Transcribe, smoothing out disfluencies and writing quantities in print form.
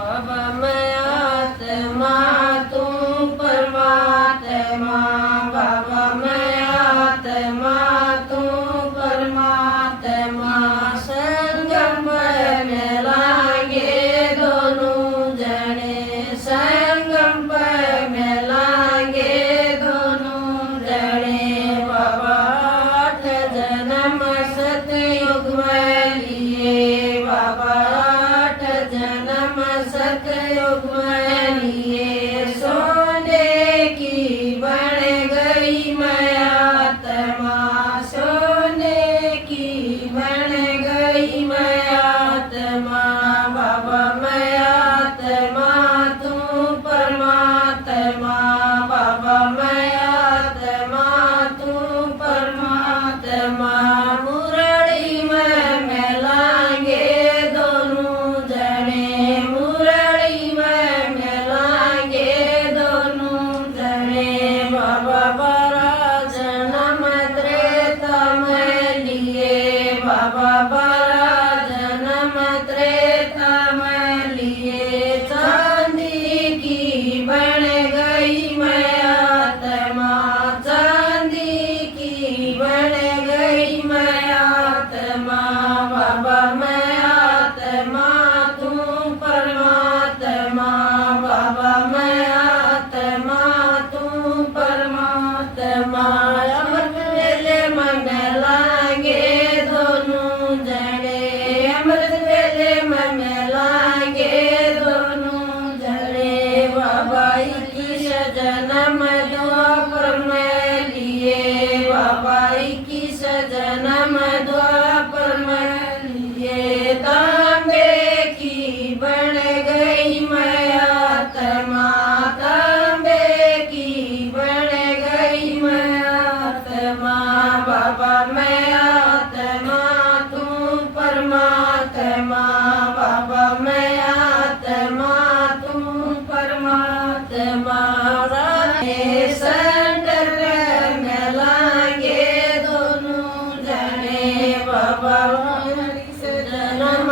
बाबा मैं आत्मा तू परमात्मा, बाबा मैं आत्मा तू परमात्मा। संगम पर मिलाएंगे दोनों जने, संगम पर मिलाएंगे दोनों जने। बाबा आठ जन्म सतयुग में लिए, बाबा आठ जन्म सतयुग में लिए। सोने की बन गई मैं आत्मा, सोने की बन गई मैं आत्मा। बाबा मैं आत्मा तू परमात्मा, बाबा मैं आत्मा तू परमात्मा। मुरली में मिलाएंगे दोनों जने, मुरली में मिलाएंगे दोनों जने। बाबा बारह जन्म त्रेता में लिए, बाबा बारह जन्म त्रेता में लिए। चांदी की बन गई मैं आत्मा, चांदी की बन गई मैं आत्मा। बाबा मैं आत्मा तू परमात्मा, बाबा मैं आत्मा तू परमात्मा। अमृत वेले में मिलाएंगे दोनों जने, अमृत वेले में मिलाएंगे दोनों जने। बाबा इक्कीस जन्म द्वापर में लिए, बाबा इक्कीस जन्म द्वापर में लिए। तांबे की बन गई मैं आत्मा, तांबे की बन गई मैं आत्मा। बाबा मैं आत्मा तू परमात्मा, बाबा मैं आत्मा तू परमात्मा। राधे सेंटर में मिलाएंगे दोनों जने, बाबा जन्म